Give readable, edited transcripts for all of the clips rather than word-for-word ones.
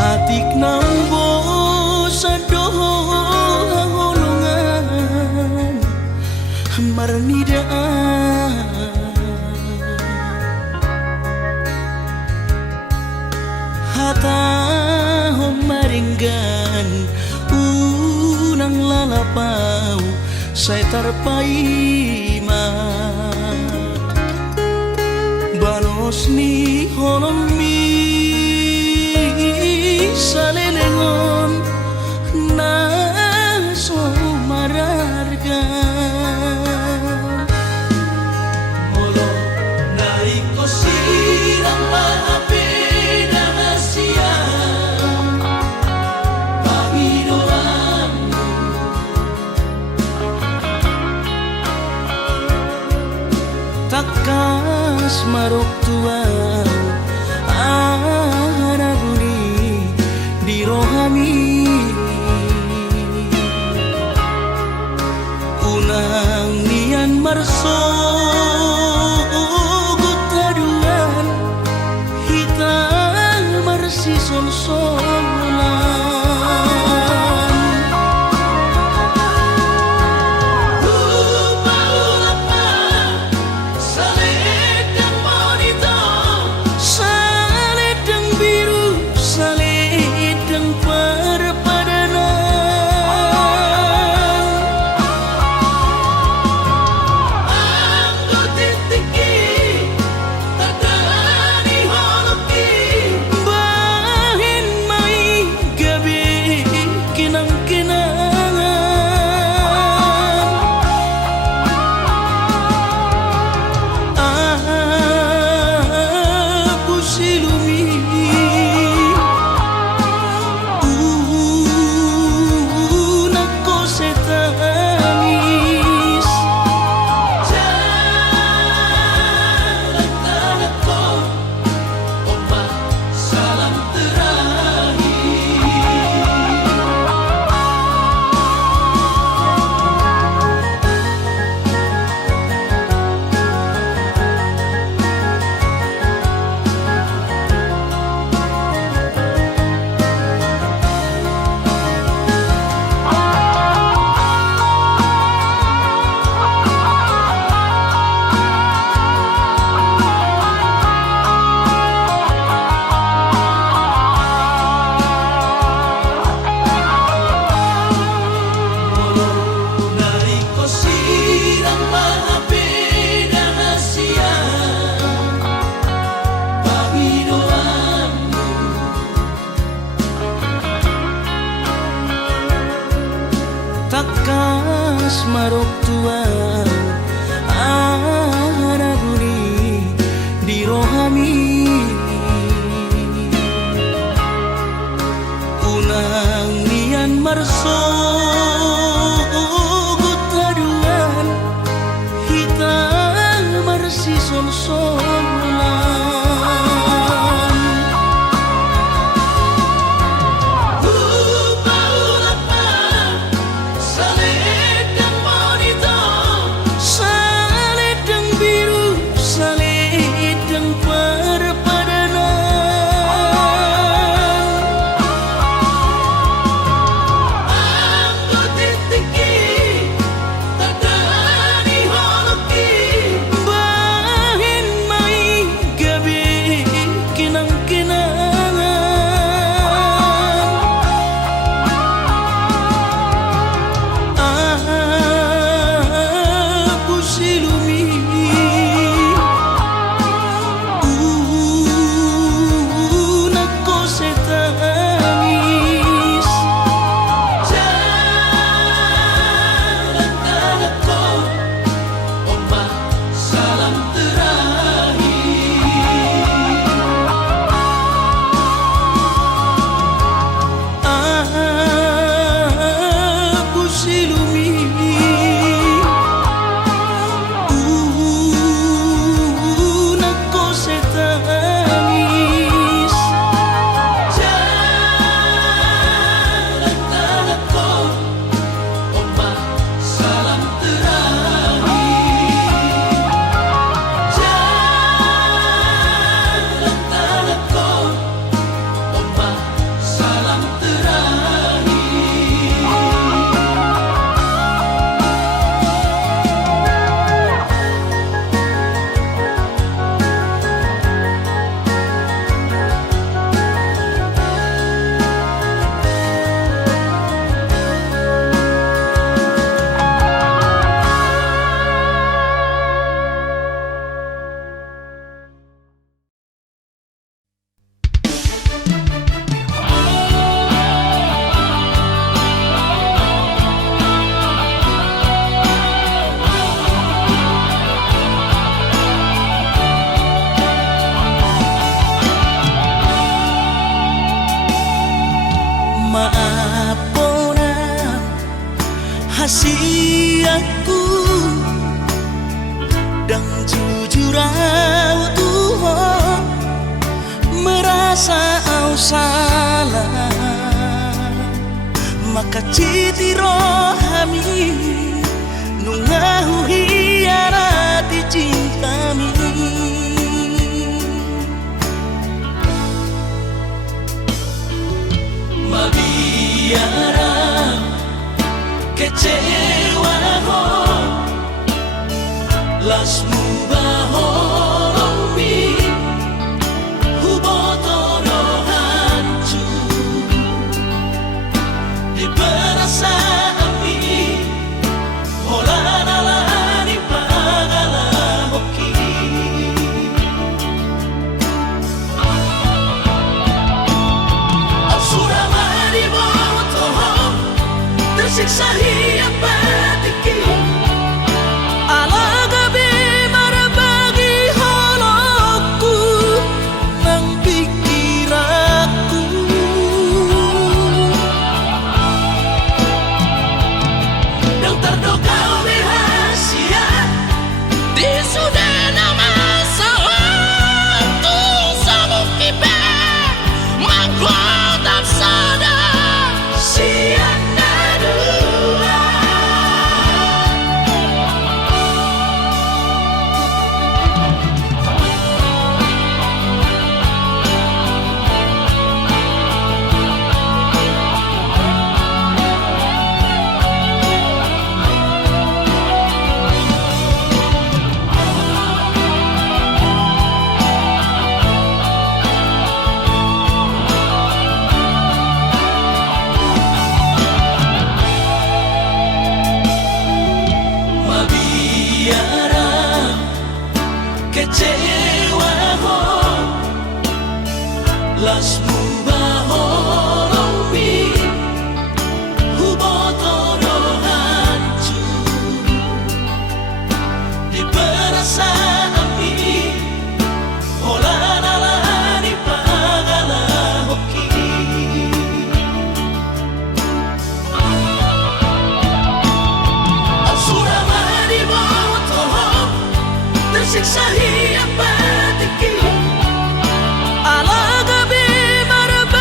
atik nambo sadoho holongan marnidaan hata homaringgan unang lalapau saya terpaima banos ni holomi salelengon na so mararga molo naiko sirang maapi na Asia Panginoanmu takas marok tuan rohani unang nian marso gutaduan hitam marsi sol-solan takas marok tuan araguni di rohani unang nian marso gutaduan hitam marsi sol-solan kasih aku dan jujur au Tuhan merasa au salah maka citi rohami nungahu hiarati cintami mabiara kecewa ho las mubahoromi hubotoro hancur di perasaan ini holanala di pagala hoki absurama di botoho tersiksa hidup batiki kecewa ho las mubahoromi hubotoro hancur di perasaan ini holanala di pagala hoki absurama di botoho tersiksa hidup batiki ala gabi maraba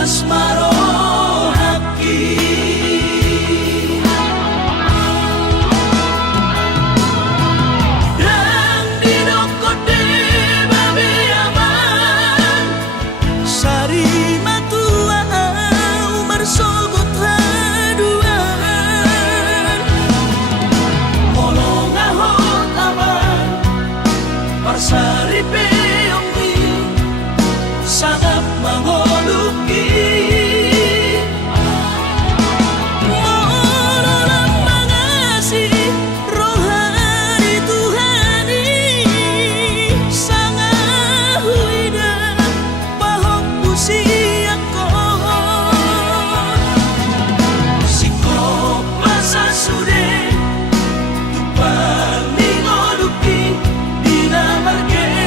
lasmaro haki dan didokode babe aman sari matua umar sogot haduan molong ahot aman parsari peonggi sangat mengoluki Mololang mengasihi rohani Tuhani sangat huida pahok pusiakon sikop masa sude tupan mengoluki dina margeleni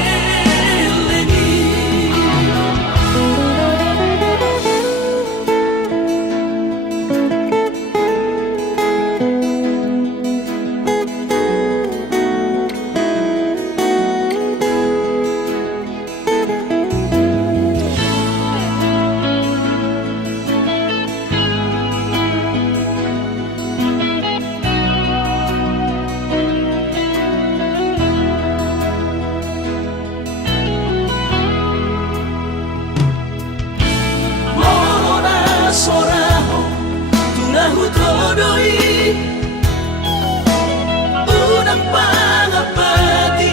soraho tunahu todoi unang pangapati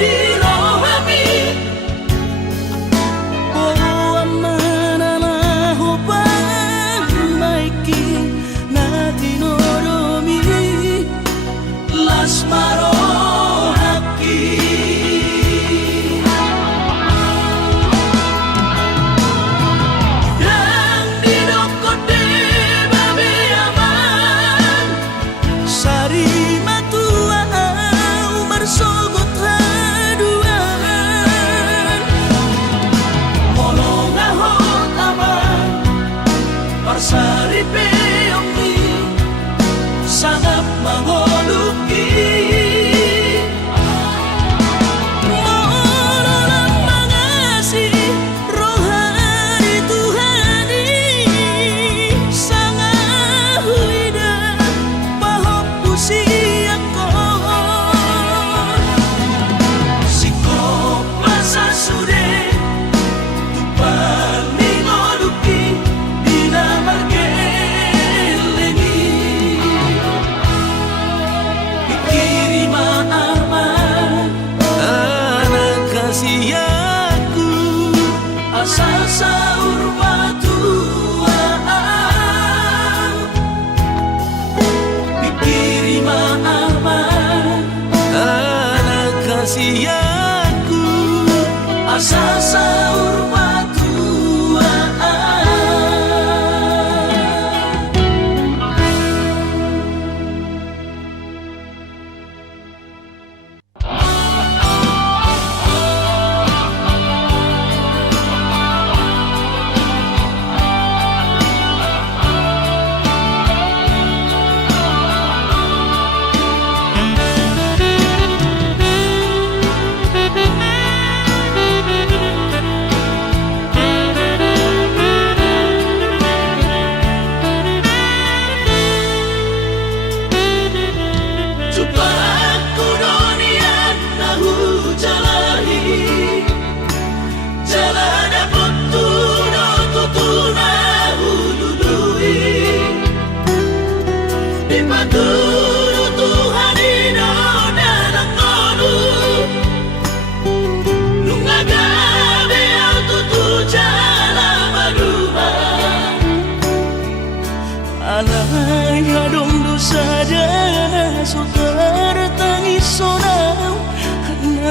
di rohami oh amanalaho pamaiki natinoromi lasmaro haki Sari peonggi sangat mengoluki Mololang mengasihi rohani Tuhani sangat huida pahok pusiakon sikop masa sude tupan mengoluki dina margeleni pikirima aman anak kasihku asal saur batuaan pikirima aman anak kasihku asal saur batuaan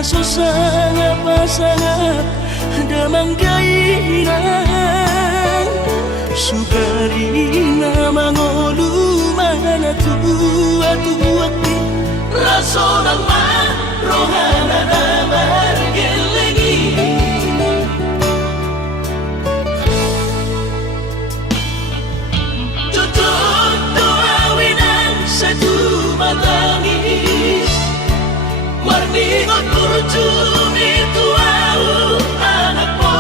Susah pasangap damang kainan sukarina mangolu mana tua-tuati rasolang ma rohana na margeleni tutup doawinan satu matangis warningot kurjumi tuau anak po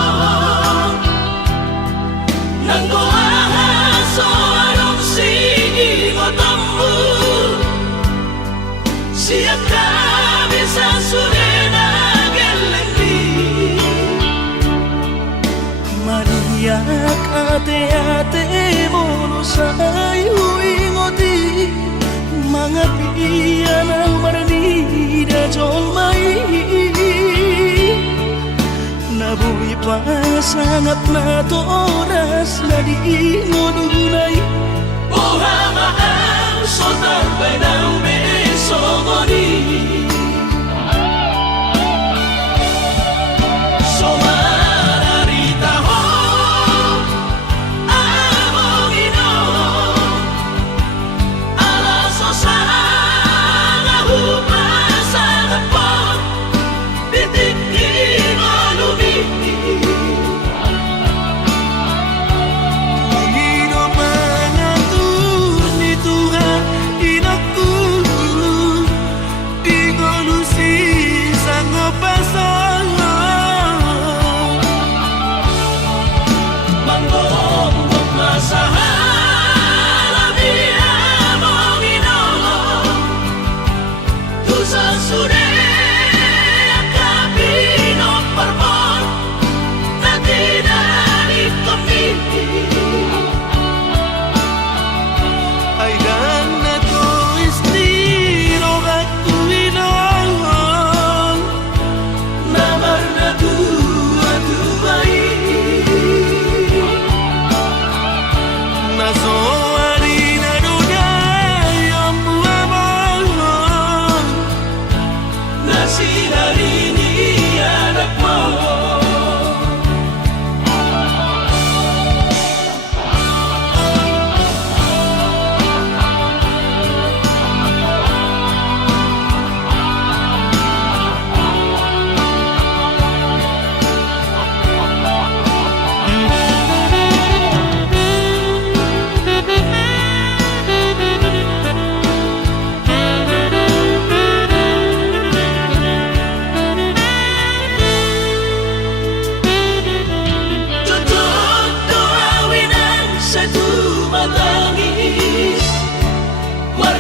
Nanggoaso anong sige mo tamu siya kami sa surena gelendi Maria ate mo sa ingoti mga piyan ang maranida jol mai nabuhi pa sangat na to oras na di ngununay Ohama ang sotar benang besogoni Somararita ho among ino alaso sa ngahupa sa napot bitik inolumi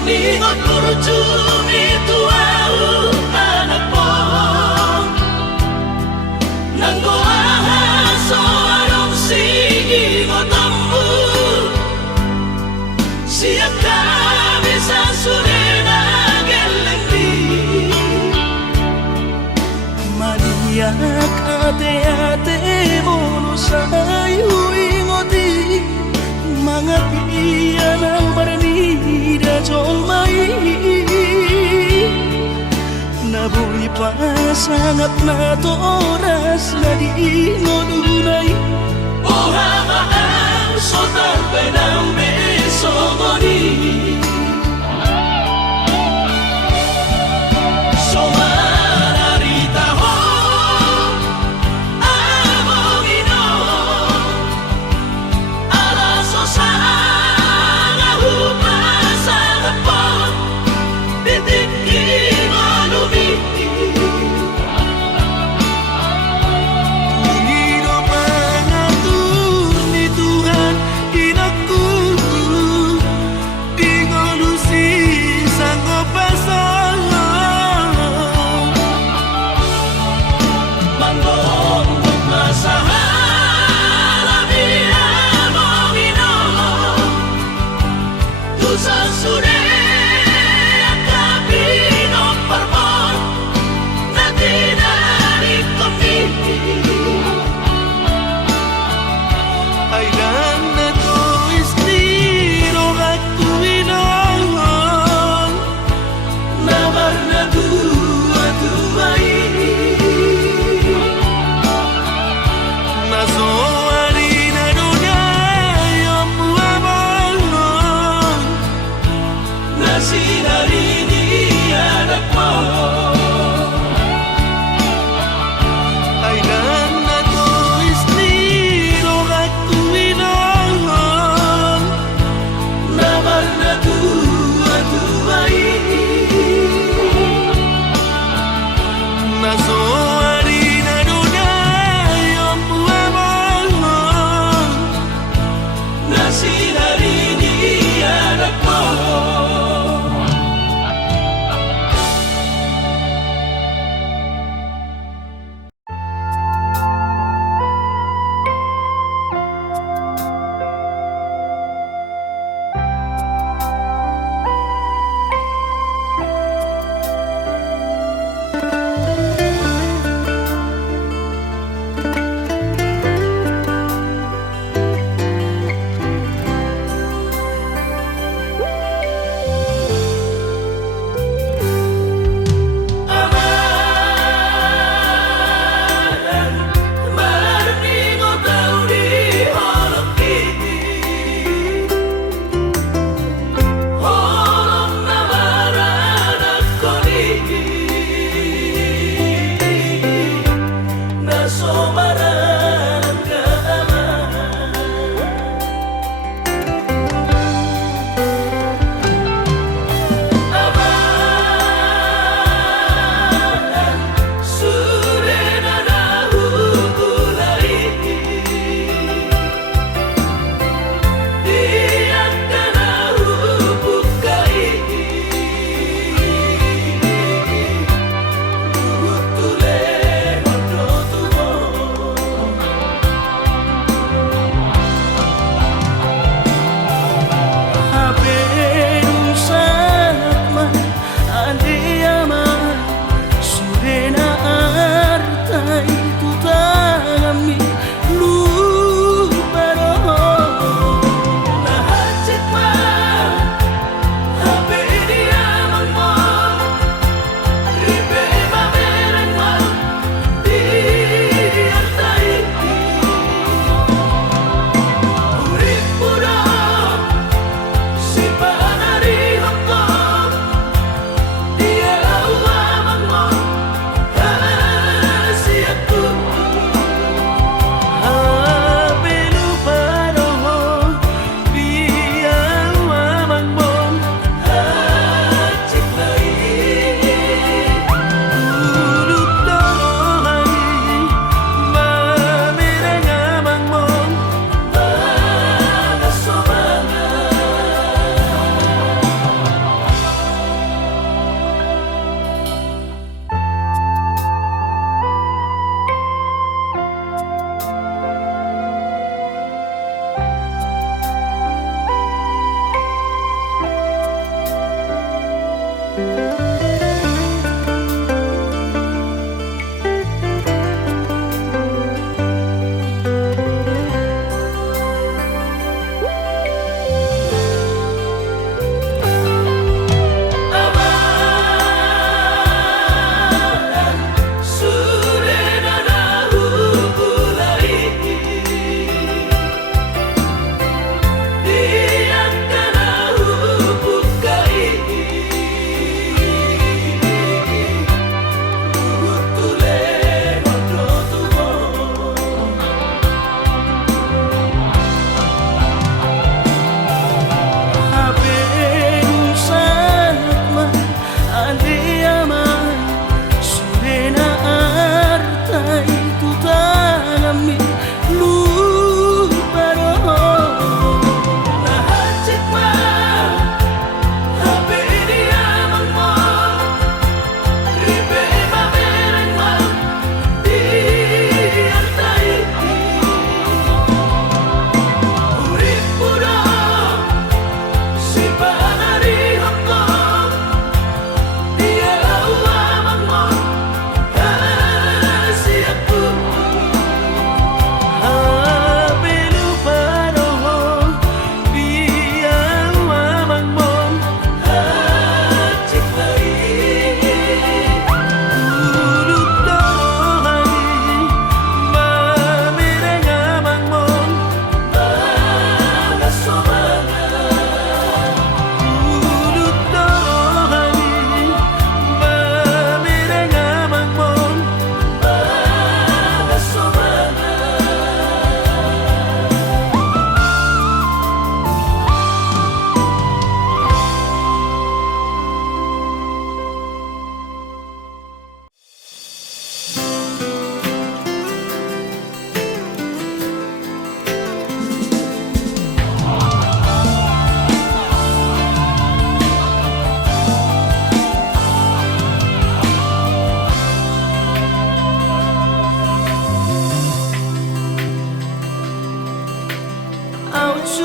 Ningot kurjumi tuau anak pohon Nanggoaso anong sige mo tamu siya kami sa surena gelendi Maria ate mo sa ingoti mga piyan ang maranida jol mai nabuhi pa sangat na to oras na di ngununay Ohama ang sotar benang besogoni Somararita ho among ino alaso sa ngahupa sa napot bitik inolumi Pangino pangatur ni Tuhan inaku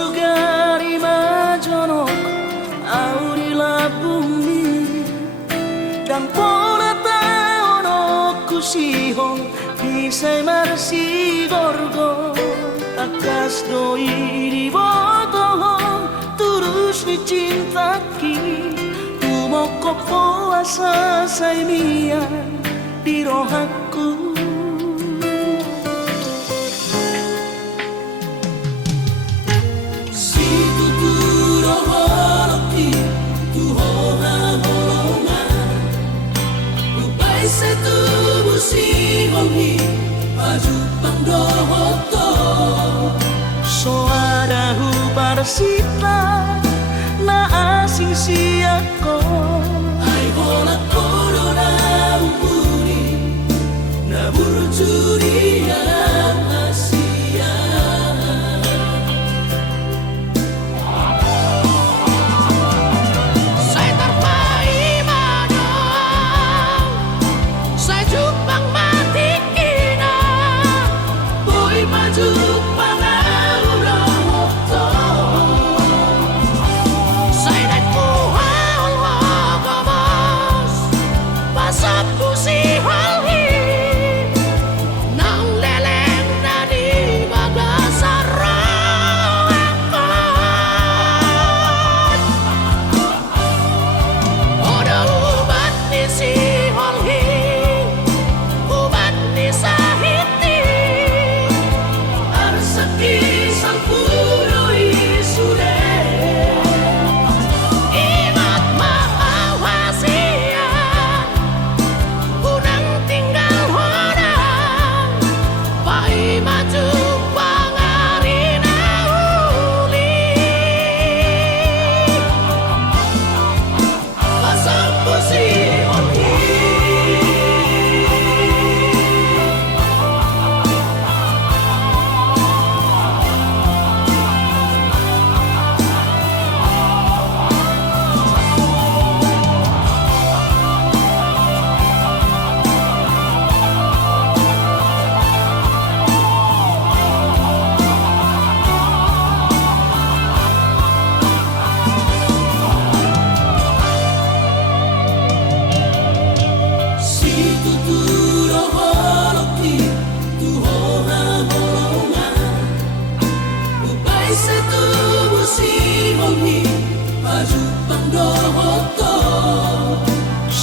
Sugari majonok aurila bumi dan pola taonok kusihong bisay marsi gorgo akas doi di boto turus ni cintaki umoko puasa say mian di rohaku. Soadahu parsita na asing siyako ay hola corona umuri na burjuri ang Asia. Saya terpaimana saya jupang mati kina boy maju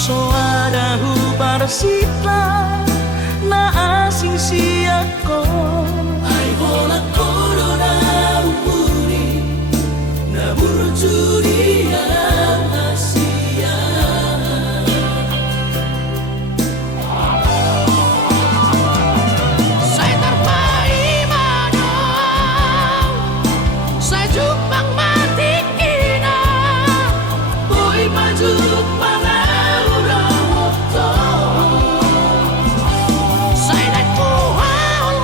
Soadahu parsita na asing siyako ay hola corona umuri na burjuri ang Asia. Saya terpaimana saya jupang mati kina boy maju pangaura moto saya dan kuhal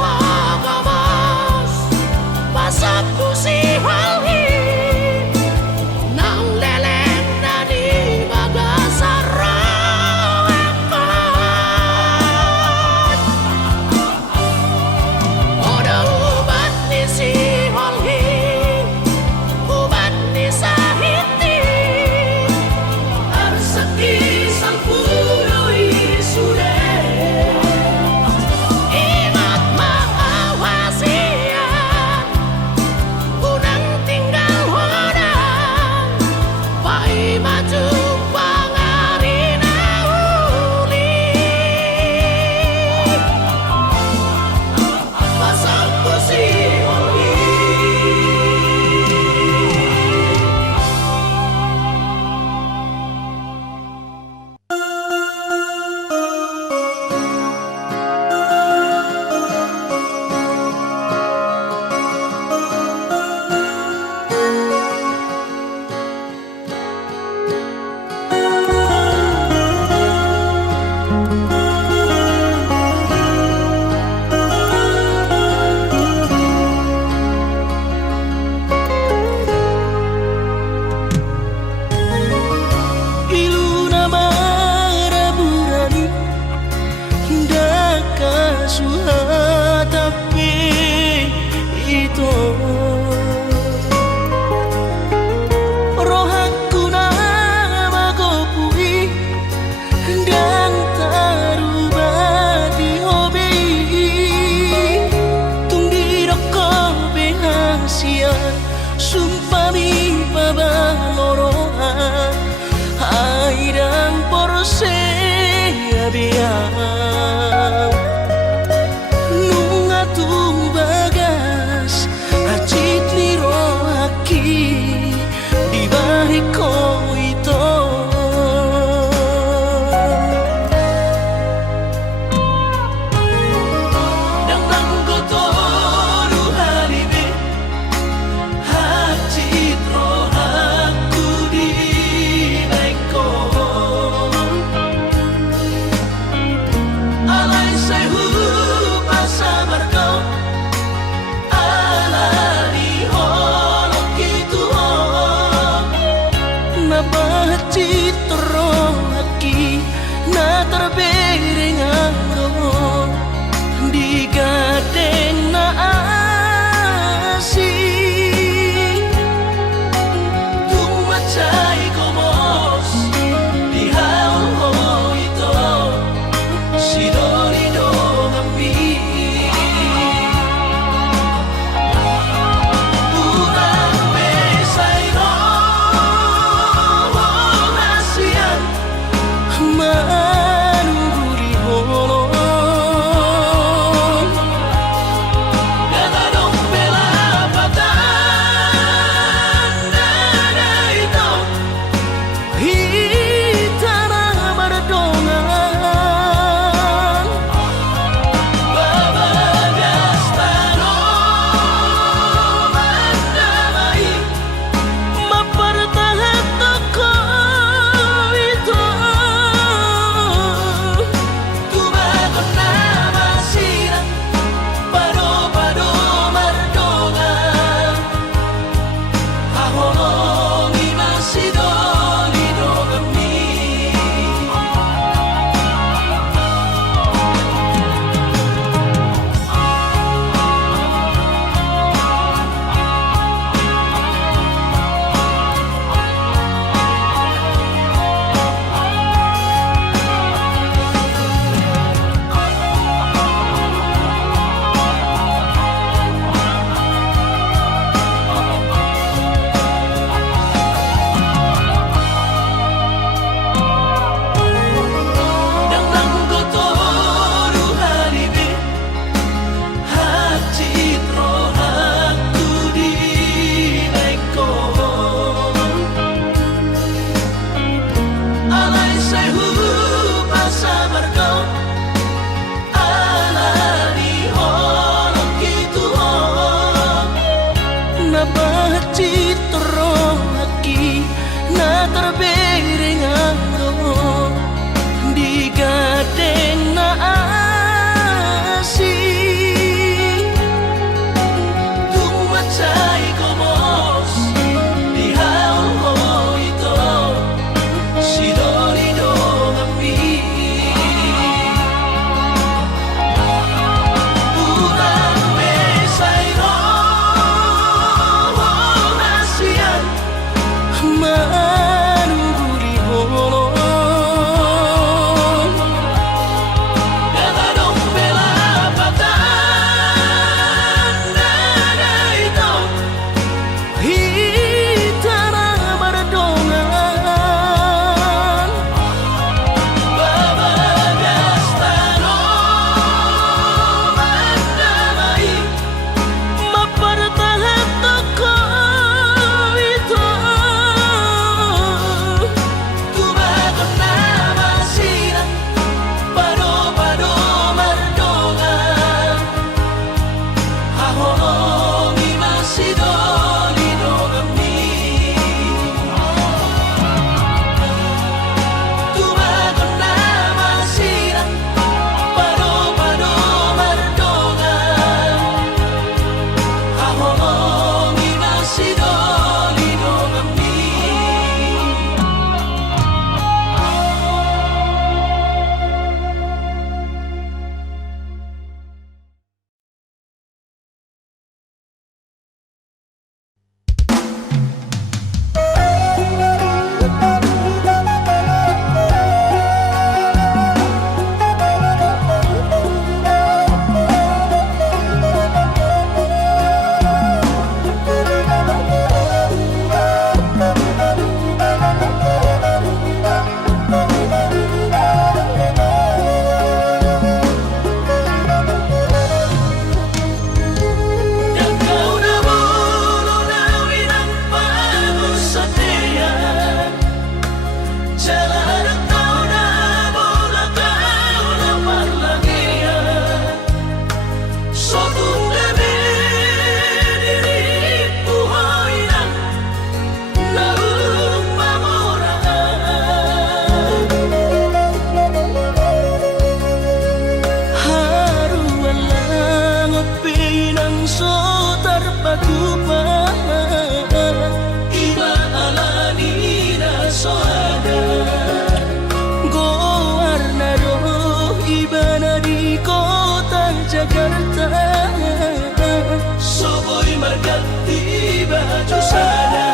berganti baju sana.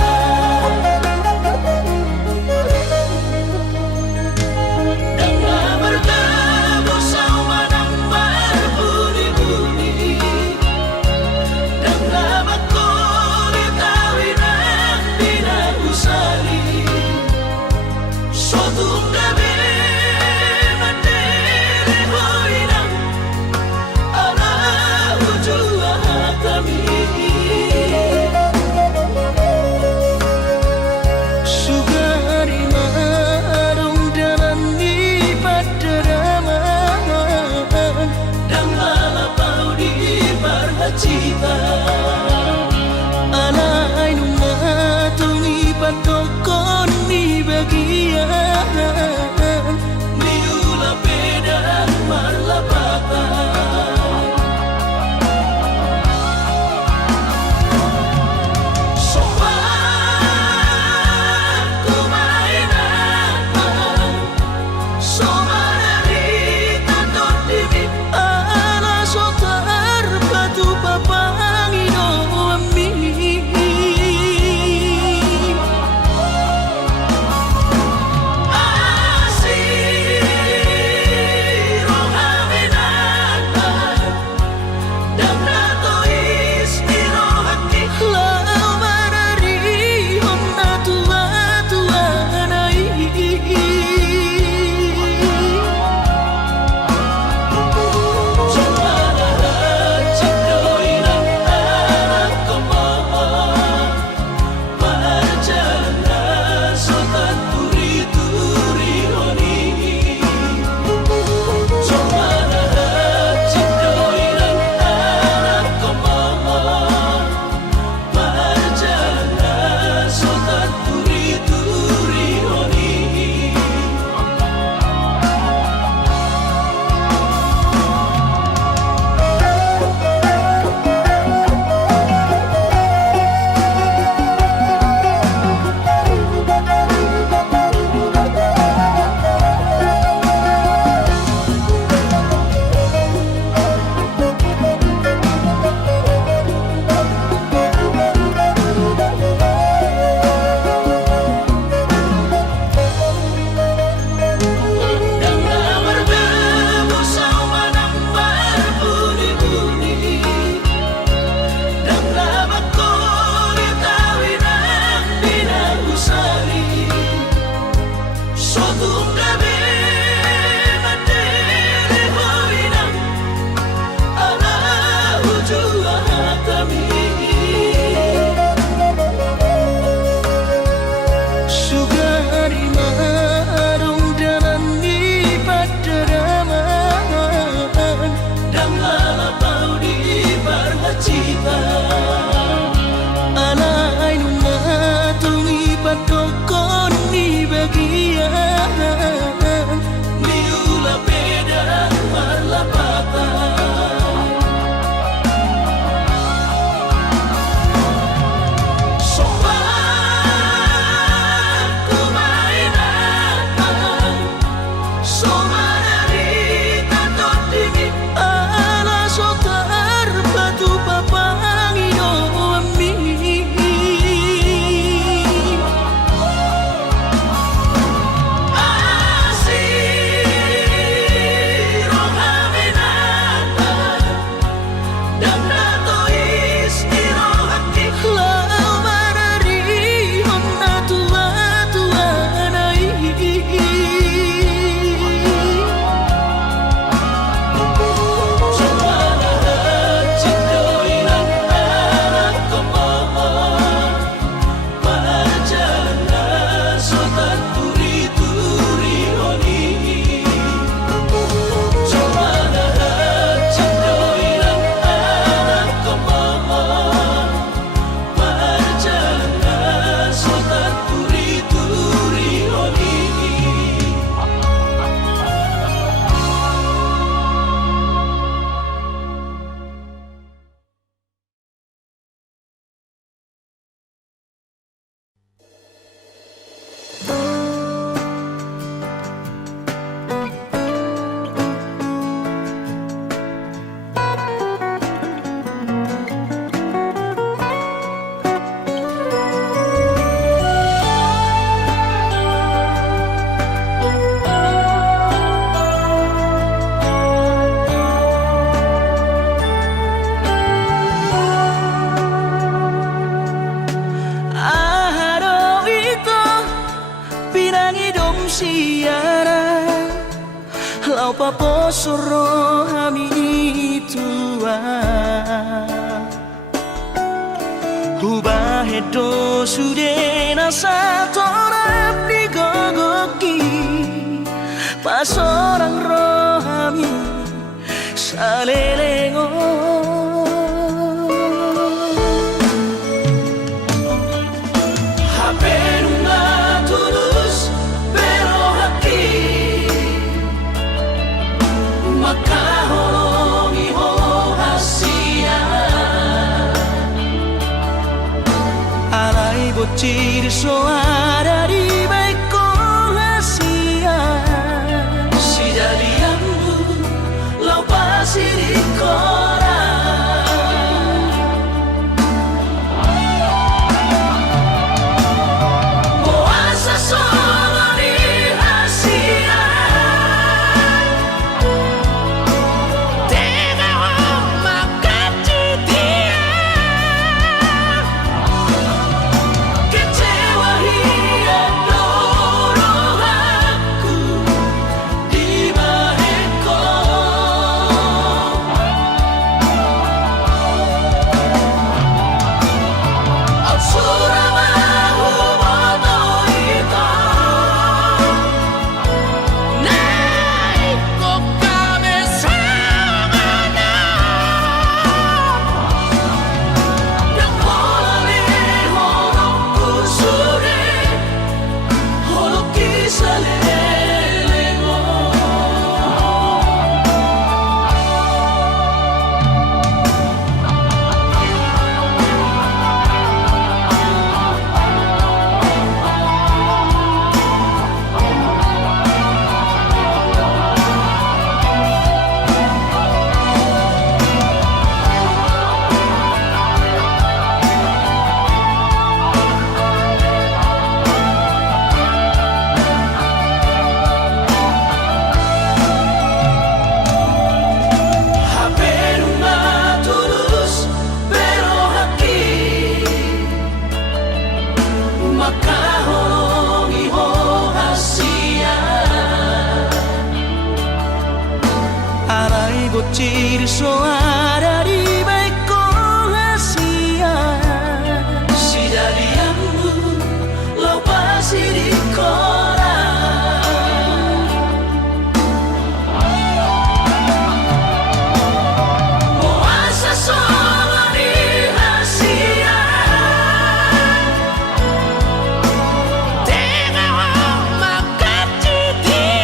Dengan bertemu sama nambah budi-budi, dengan makuli kawinan tidak usali. Suatu gabi mandiri hoinang ala ujua hatami. siara lau paposoro ami tua Ubah edo sudena satorap di gogoki pas orang rohami salelengo Bocil soara di baik rahasia si jadianmu lau pasir di koran puasa solo di rahasia tengah makan dia bocil soara di baik rahasia si jadianmu lau pasir di koran puasa solo di rahasia tengah makan dia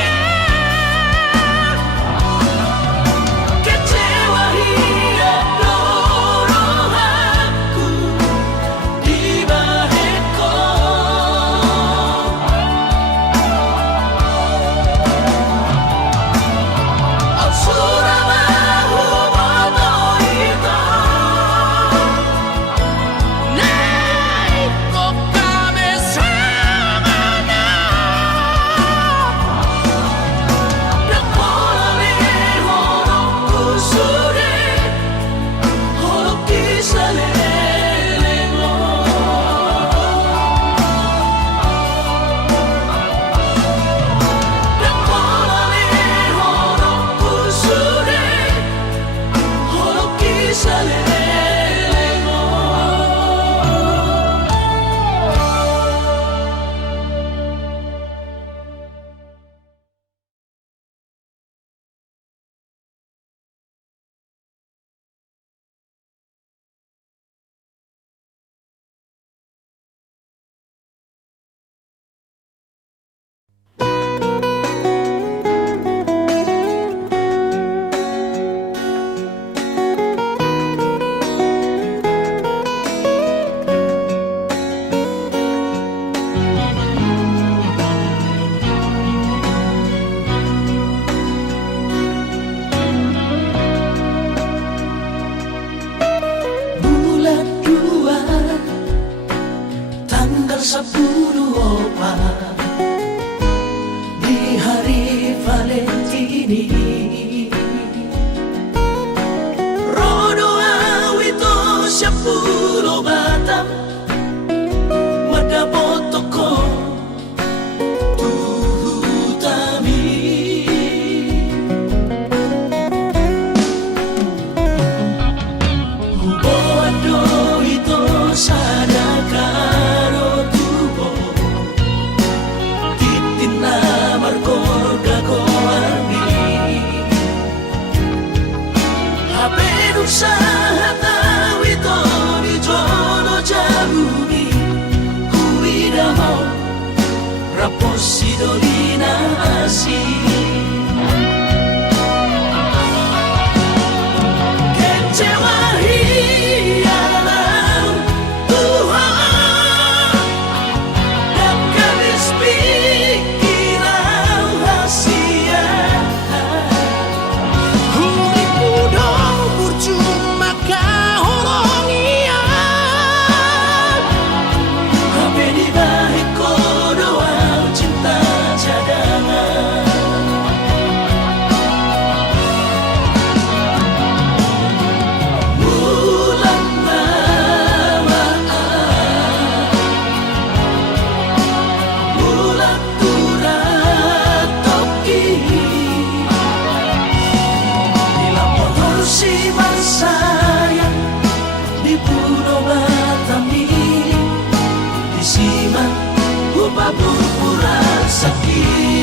Dolina asih kecewa hilang Tuhan dan habis pikiran hasia huriku dong percuma kahorong iya hape di balik doa cinta cadangan bulan bulan turat toki di lampor si sayang di Pulau Batami di Siman Gua pura sakit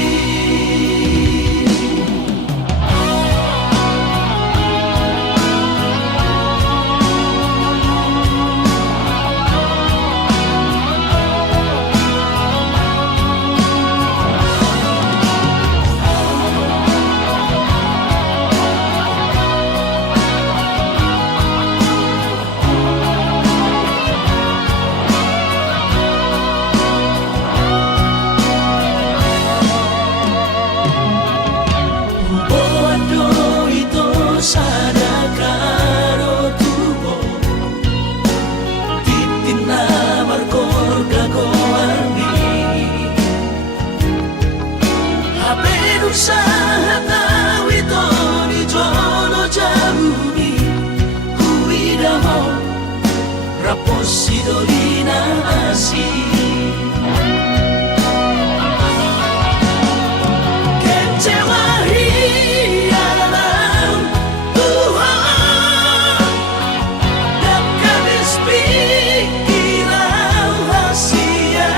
usaha tawi to di jono jamuni huida mau raposi dolina asih kecewa hilang Tuhan dan habis pikiran hasia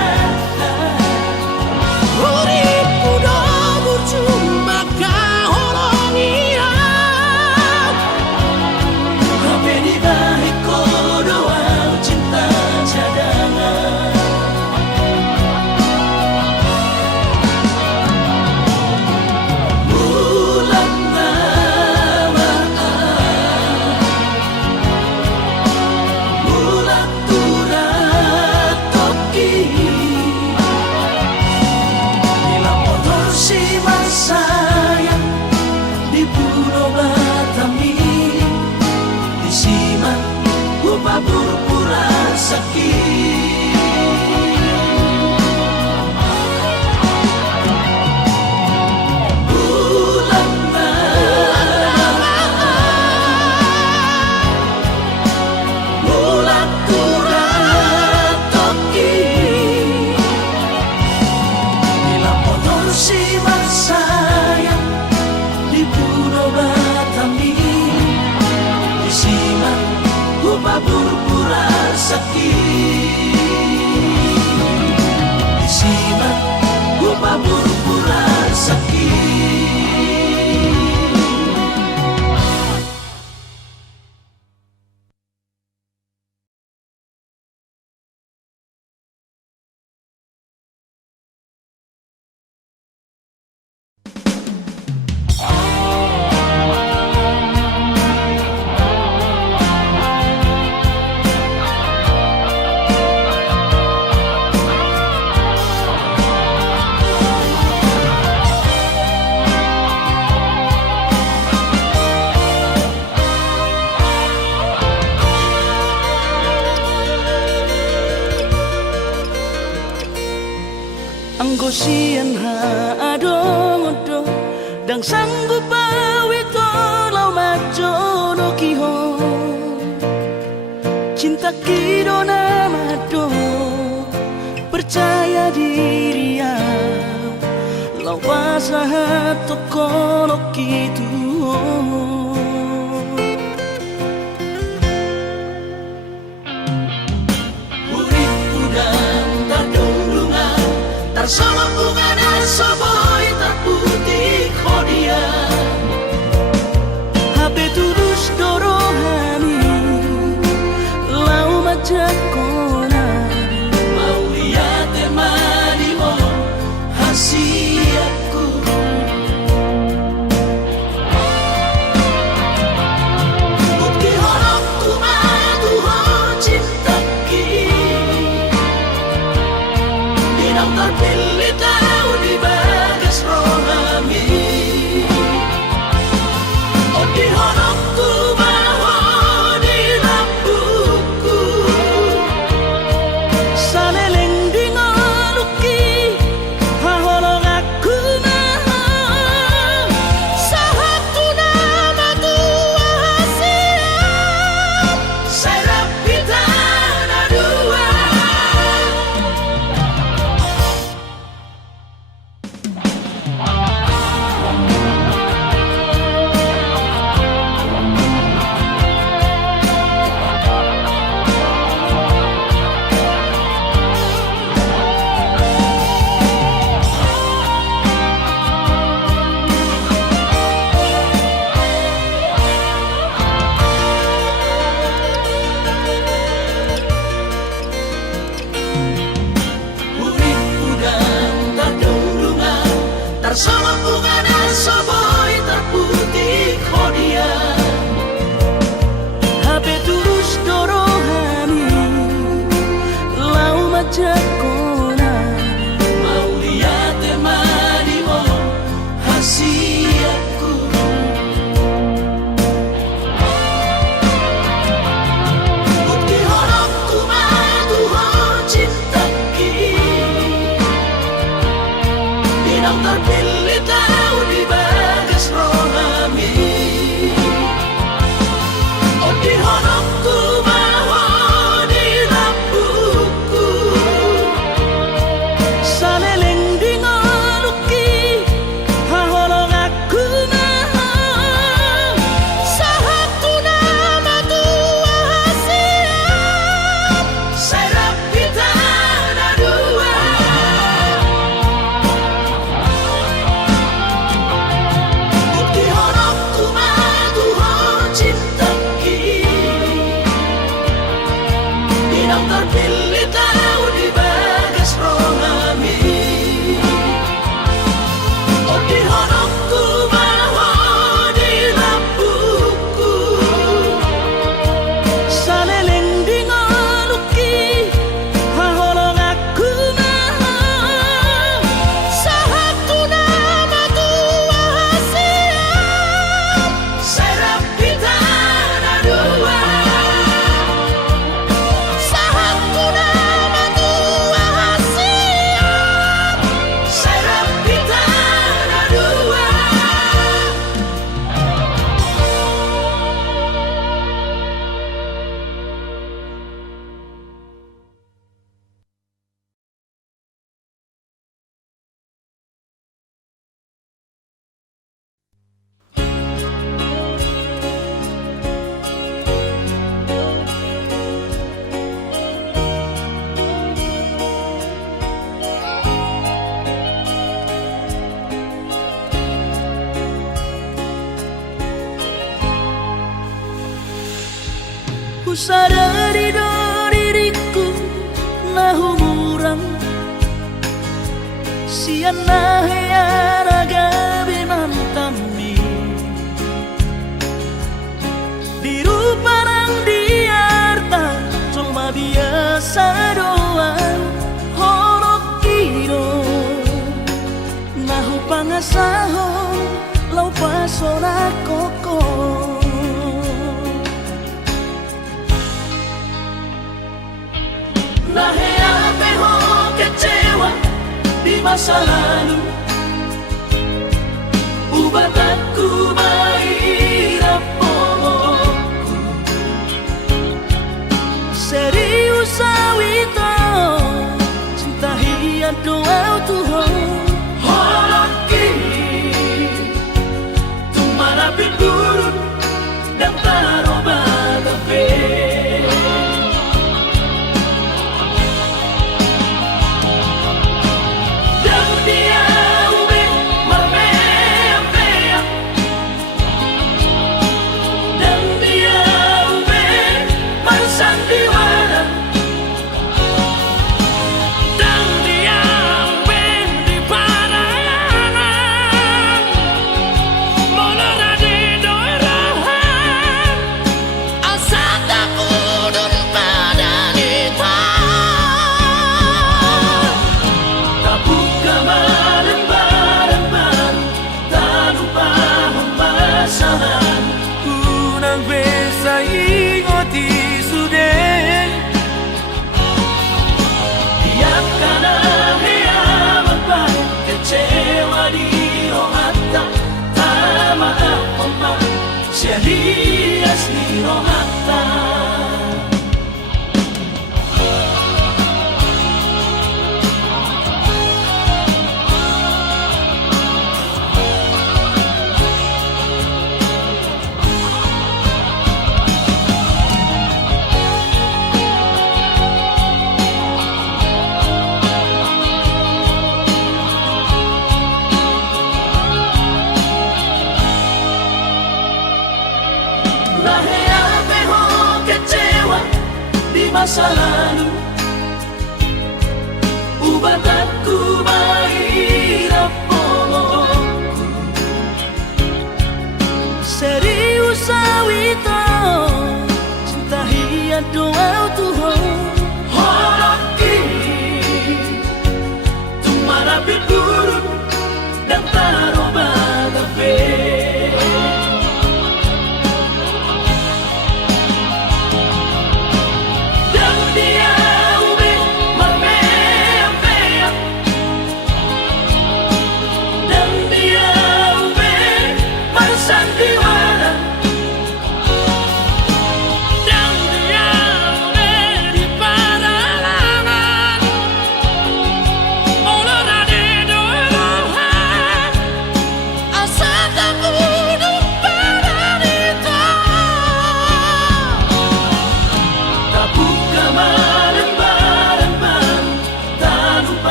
huriku dong cuma kahorong iya hape di balik doa cinta cadangan bulan bulan turat toki di lampor si sayang di Pulau Batami di Siman gua pura sakit bulan bulan turat toki di lampor si sayang di Pulau Batami di Siman gua pura sakit di Siman gua pura sakit Anggo sian ha adong dang sanggup bawi tolau majono kiho cinta kidona mado percaya diri ya lau pasaha tokono kitu sama bunga dan soboy tak putih kodia HP tulus dorohani lau majak kona mau lihat temani mo hasil Pinang terpilih tahu di bagas rohami. Oh di honokku baho di lampuku. Saleleng di ngoluki haholong aku maha. Sahatu nama tua siap. Serap kita na dua. Urip udang terdundungan tersama bunga dan soboy terputih kodia. HP terus dorohani lau majakona. Mau lihat temani mo hasiatku. Bukti honokku matuho cintaki. Pinang terpilih tahu di bagas rohami. Oh di honokku baho di lampuku. Saleleng di ngoluki haholong aku maha. Sahatu nama tua siap. Serap kita na dua. Bukti honokku matuho cintaki. Pinang terpilih tahu di bagas rohami. Oh di honokku baho di lampuku. Saleleng di ngoluki haholong aku maha. Sahatu nama tua siap. Serap kita na dua. Sahatu nama tua siap. Serap kita na dua. Ku sadari do diriku nahu murang. Sian nahya gabi mantami. Biru parang diarta cuma biasa doang. Horok kiro nahu pangasahon lau pasona koko. Nahea peho kecewa di masa lalu. Ubatanku mairap pomoku. Serius awito cinta hian doa Tuhan. Holoki tumara pindurun dan taroba kafe. Dan dia ube marmea serius ni rohata. Masa lalu ubatanku mahirap pomongku serius awito cinta hian doa Tuhan horaki tumara piturun dan taroba tabe.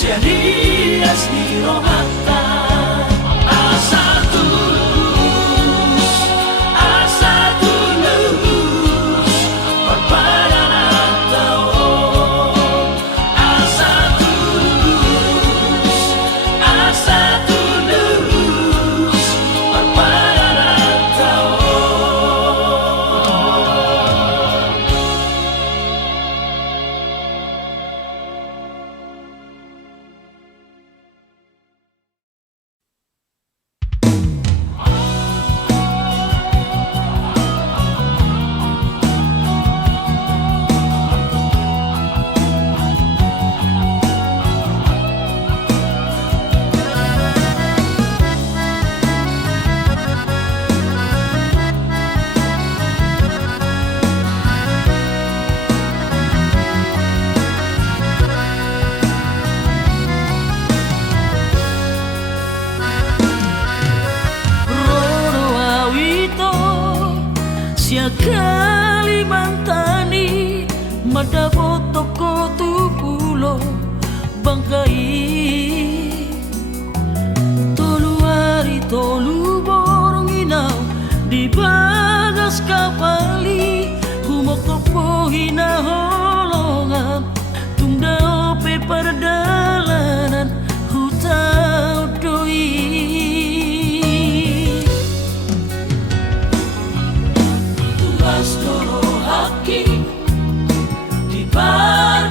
Serius ni rohata. Asa tulus berpadanan tau. Asa tulus berpadanan tau. Sia Kalimantani madavo toko tupulo bangkai tolu hari tolu borong inau di bagas kapali humok topo hina holongan tunda ope perdalanan hutau doi. Toro haki di bar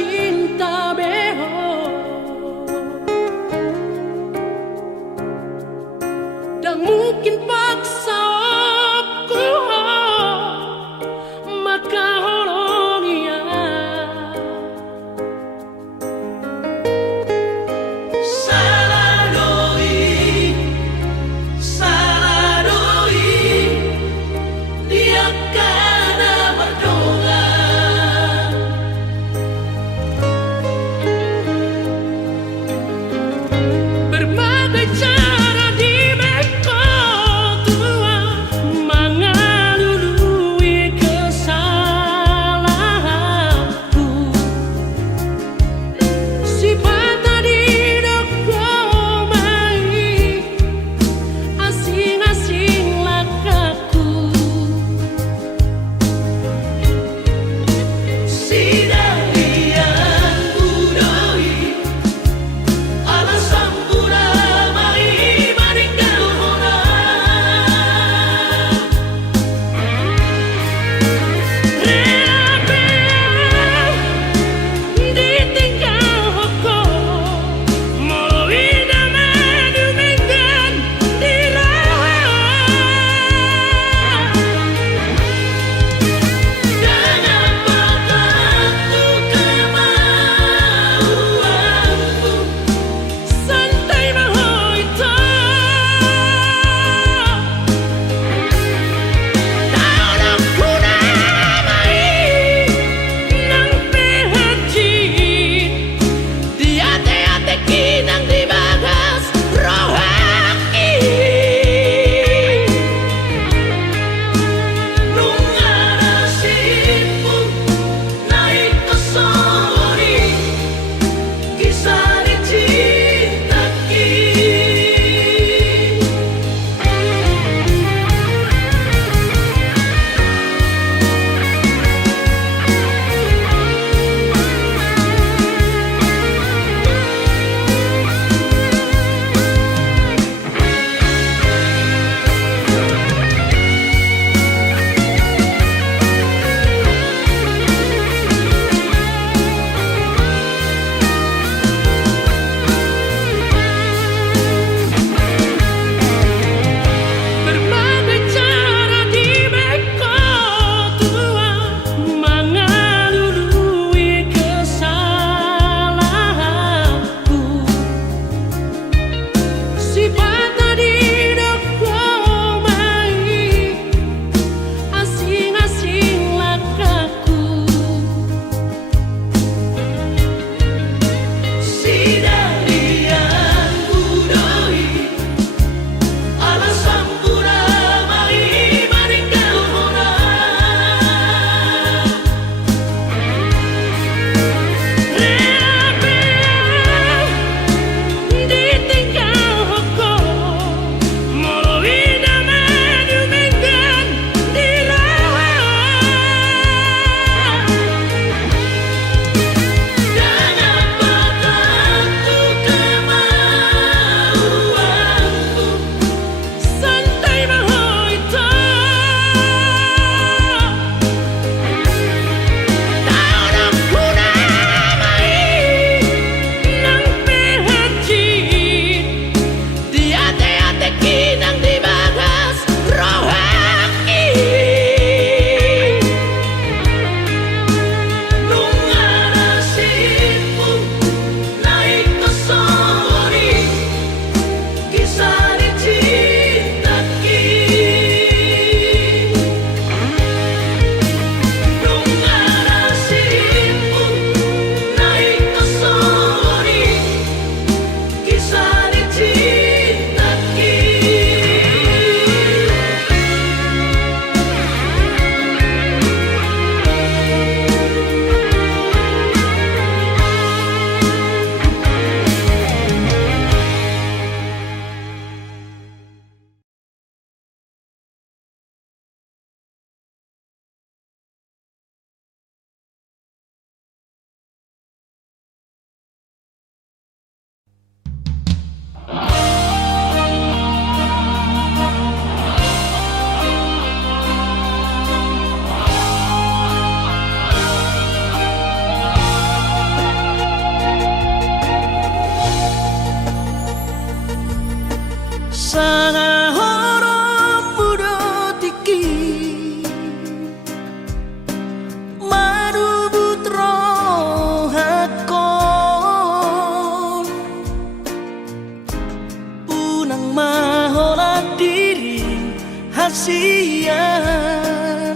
cinta beho dan mungkin paksa aku maka holonia salah doi dia kada berdoa hasian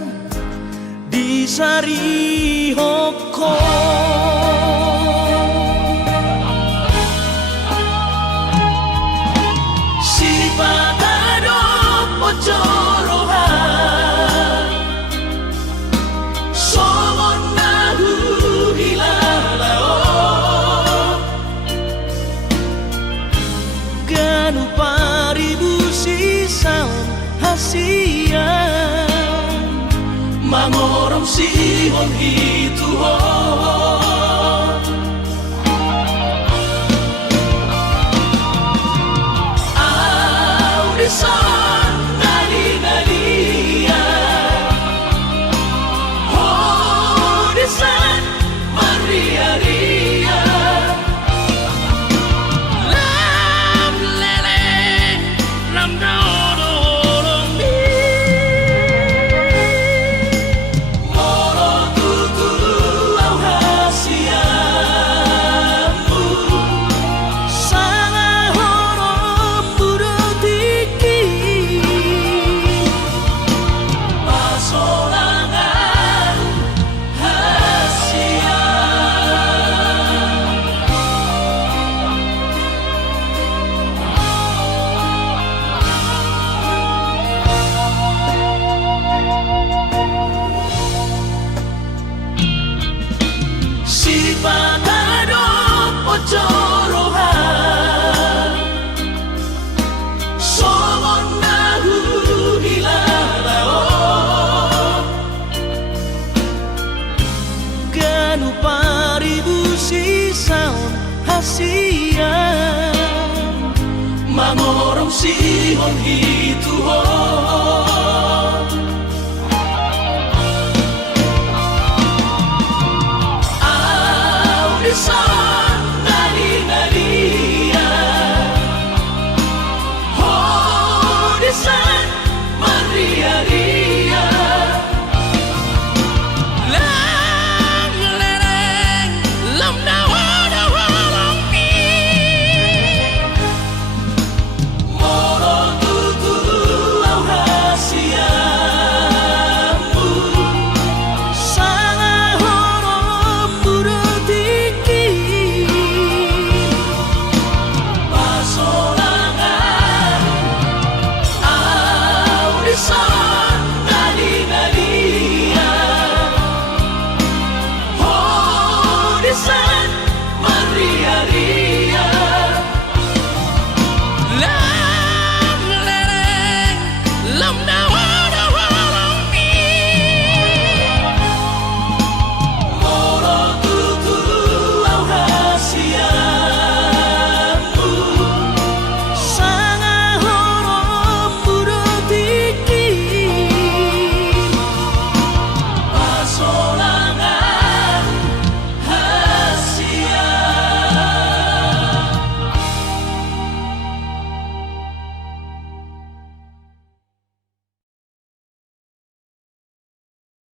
di sari hoko. Si patado pocorohan somon nahu hilalao Ganu paribu sisang hasian mangorong sihon itu ho